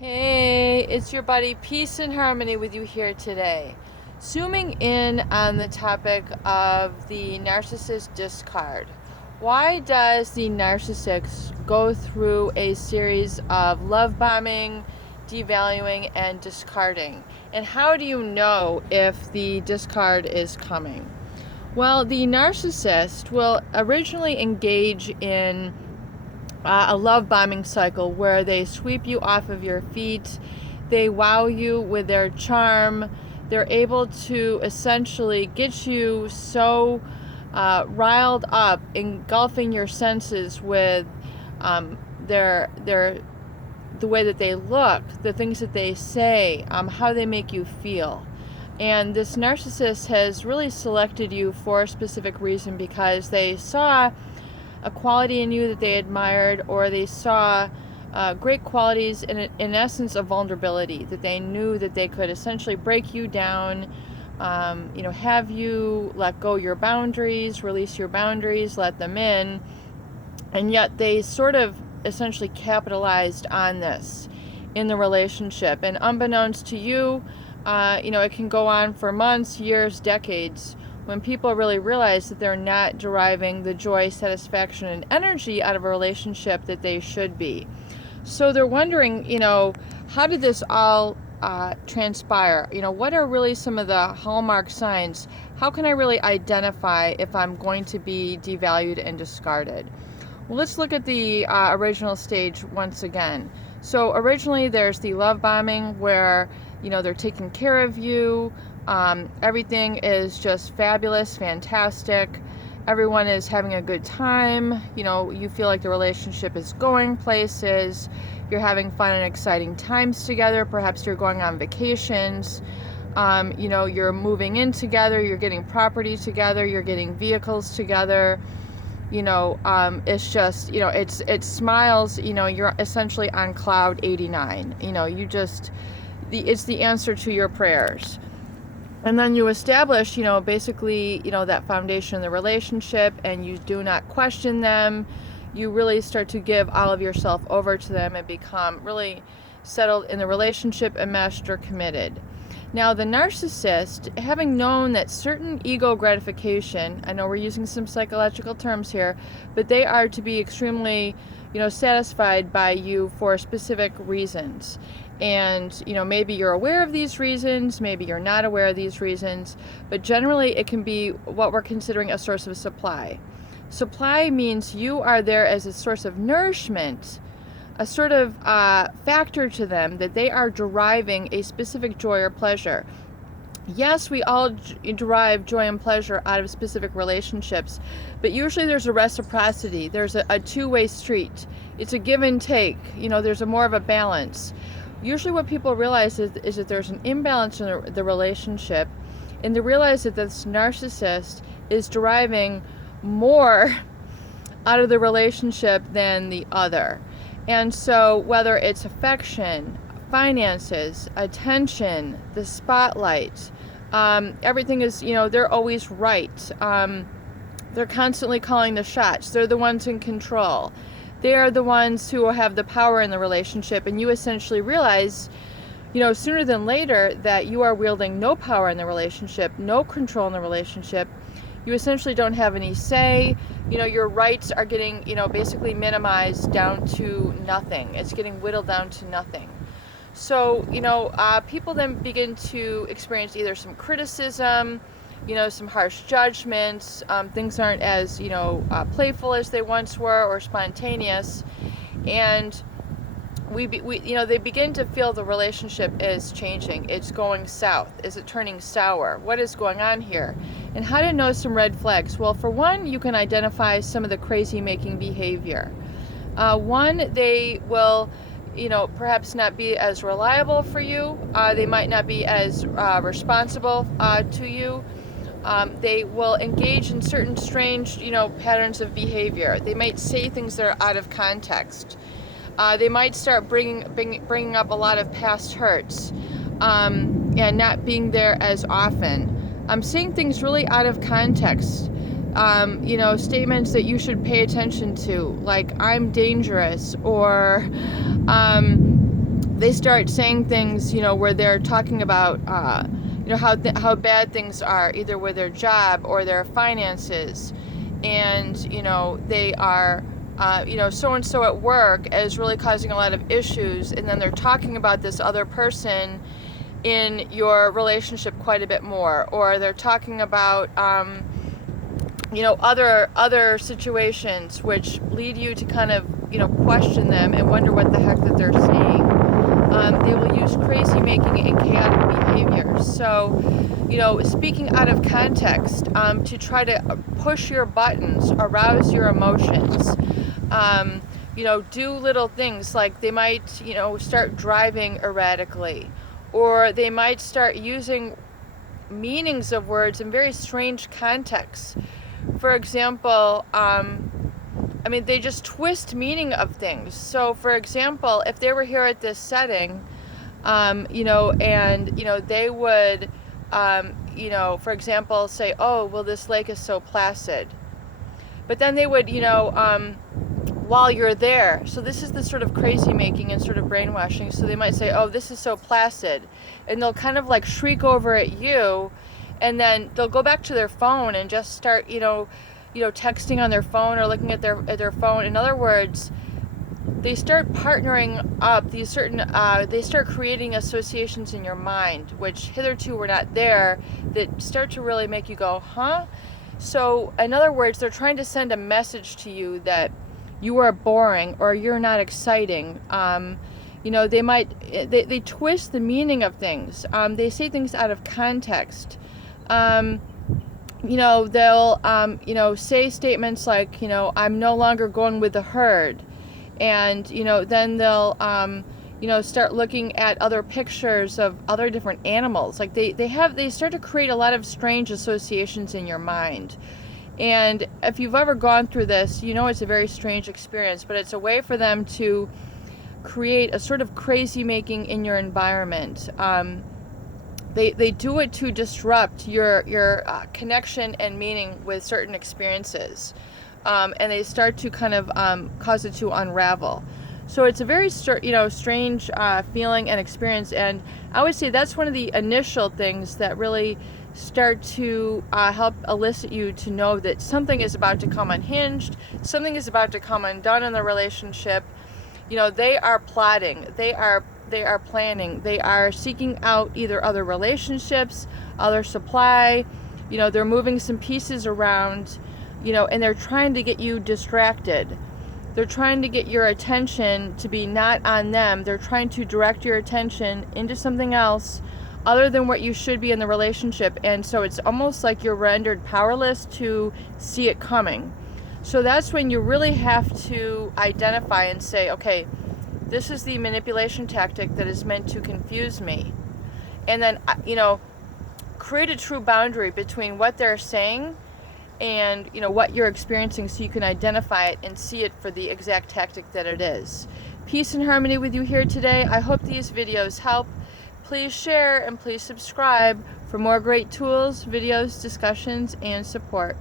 Hey, it's your buddy Peace and Harmony with you here today. Zooming in on the topic of the narcissist discard. Why does the narcissist go through a series of love bombing, devaluing, and discarding? And how do you know if the discard is coming? Well, the narcissist will originally engage in a love bombing cycle where they sweep you off of your feet, they wow you with their charm, they're able to essentially get you so riled up, engulfing your senses with their the way that they look, the things that they say, how they make you feel. And this narcissist has really selected you for a specific reason because they saw a quality in you that they admired, or they saw great qualities in essence of vulnerability, that they knew that they could essentially break you down, have you let go your boundaries, release your boundaries, let them in. And yet they sort of essentially capitalized on this in the relationship. And unbeknownst to you, it can go on for months, years, decades, when people really realize that they're not deriving the joy, satisfaction, and energy out of a relationship that they should be. So they're wondering, how did this all transpire? What are really some of the hallmark signs? How can I really identify if I'm going to be devalued and discarded? Well, let's look at the original stage once again. So originally there's the love bombing where, they're taking care of you. Everything is just fabulous, fantastic. Everyone is having a good time. You feel like the relationship is going places. You're having fun and exciting times together. Perhaps you're going on vacations. You're moving in together. You're getting property together. You're getting vehicles together. It's just, it's smiles. You're essentially on cloud 89. It's the answer to your prayers. And then you establish, basically, that foundation in the relationship, and you do not question them. You really start to give all of yourself over to them and become really settled in the relationship, enmeshed, or committed. Now, the narcissist, having known that certain ego gratification, I know we're using some psychological terms here, but they are to be extremely, satisfied by you for specific reasons. And, maybe you're aware of these reasons, maybe you're not aware of these reasons, but generally it can be what we're considering a source of supply. Supply means you are there as a source of nourishment, a sort of factor to them that they are deriving a specific joy or pleasure. Yes, we all derive joy and pleasure out of specific relationships, but usually there's a reciprocity. There's a two-way street. It's a give and take. There's a more of a balance. Usually what people realize is that there's an imbalance in the relationship, and they realize that this narcissist is deriving more out of the relationship than the other. And so whether it's affection, finances, attention, the spotlight, everything is, they're always right. They're constantly calling the shots. They're the ones in control. They are the ones who have the power in the relationship, and you essentially realize, sooner than later that you are wielding no power in the relationship, no control in the relationship. You essentially don't have any say. Your rights are getting, basically minimized down to nothing. It's getting whittled down to nothing. So, people then begin to experience either some criticism, some harsh judgments. Things aren't as, playful as they once were or spontaneous. And they begin to feel the relationship is changing. It's going south. Is it turning sour? What is going on here? And how to know some red flags? Well, for one, you can identify some of the crazy-making behavior. One, they will, perhaps not be as reliable for you. They might not be as responsible to you. They will engage in certain strange, patterns of behavior. They might say things that are out of context. They might start bringing up a lot of past hurts, and not being there as often. Saying things really out of context. Statements that you should pay attention to, like "I'm dangerous," or they start saying things, where they're talking about, how bad things are, either with their job or their finances, and they are, so and so at work is really causing a lot of issues, and then they're talking about this other person in your relationship quite a bit more, or they're talking about, other situations which lead you to kind of, question them and wonder what the heck that they're saying. They will use crazy making and chaotic behaviors. So, speaking out of context, to try to push your buttons, arouse your emotions. Do little things like they might, start driving erratically, or they might start using meanings of words in very strange contexts. For example, they just twist meaning of things. So, for example, if they were here at this setting, they would, for example, say, "Oh, well, this lake is so placid." But then they would, while you're there, so this is the sort of crazy making and sort of brainwashing. So they might say, "Oh, this is so placid," and they'll kind of like shriek over at you, and then they'll go back to their phone and just start, texting on their phone or looking at their phone. In other words, they start partnering up these certain, they start creating associations in your mind, which hitherto were not there, that start to really make you go, huh? So, in other words, they're trying to send a message to you that you are boring or you're not exciting. They twist the meaning of things. They say things out of context. They'll, say statements like, "I'm no longer going with the herd." And, then they'll, start looking at other pictures of other different animals. Like they start to create a lot of strange associations in your mind. And if you've ever gone through this, it's a very strange experience, but it's a way for them to create a sort of crazy making in your environment. They do it to disrupt your connection and meaning with certain experiences, and they start to kind of cause it to unravel. So it's a very strange feeling and experience, and I would say that's one of the initial things that really start to help elicit you to know that something is about to come unhinged, something is about to come undone in the relationship. They are plotting, they are planning, they are seeking out either other relationships, other supply, they're moving some pieces around, and they're trying to get you distracted. They're trying to get your attention to be not on them. They're trying to direct your attention into something else other than what you should be in the relationship. And so it's almost like you're rendered powerless to see it coming. So that's when you really have to identify and say, okay, this is the manipulation tactic that is meant to confuse me. And then, create a true boundary between what they're saying and, what you're experiencing, so you can identify it and see it for the exact tactic that it is. Peace and harmony with you here today. I hope these videos help. Please share and please subscribe for more great tools, videos, discussions, and support.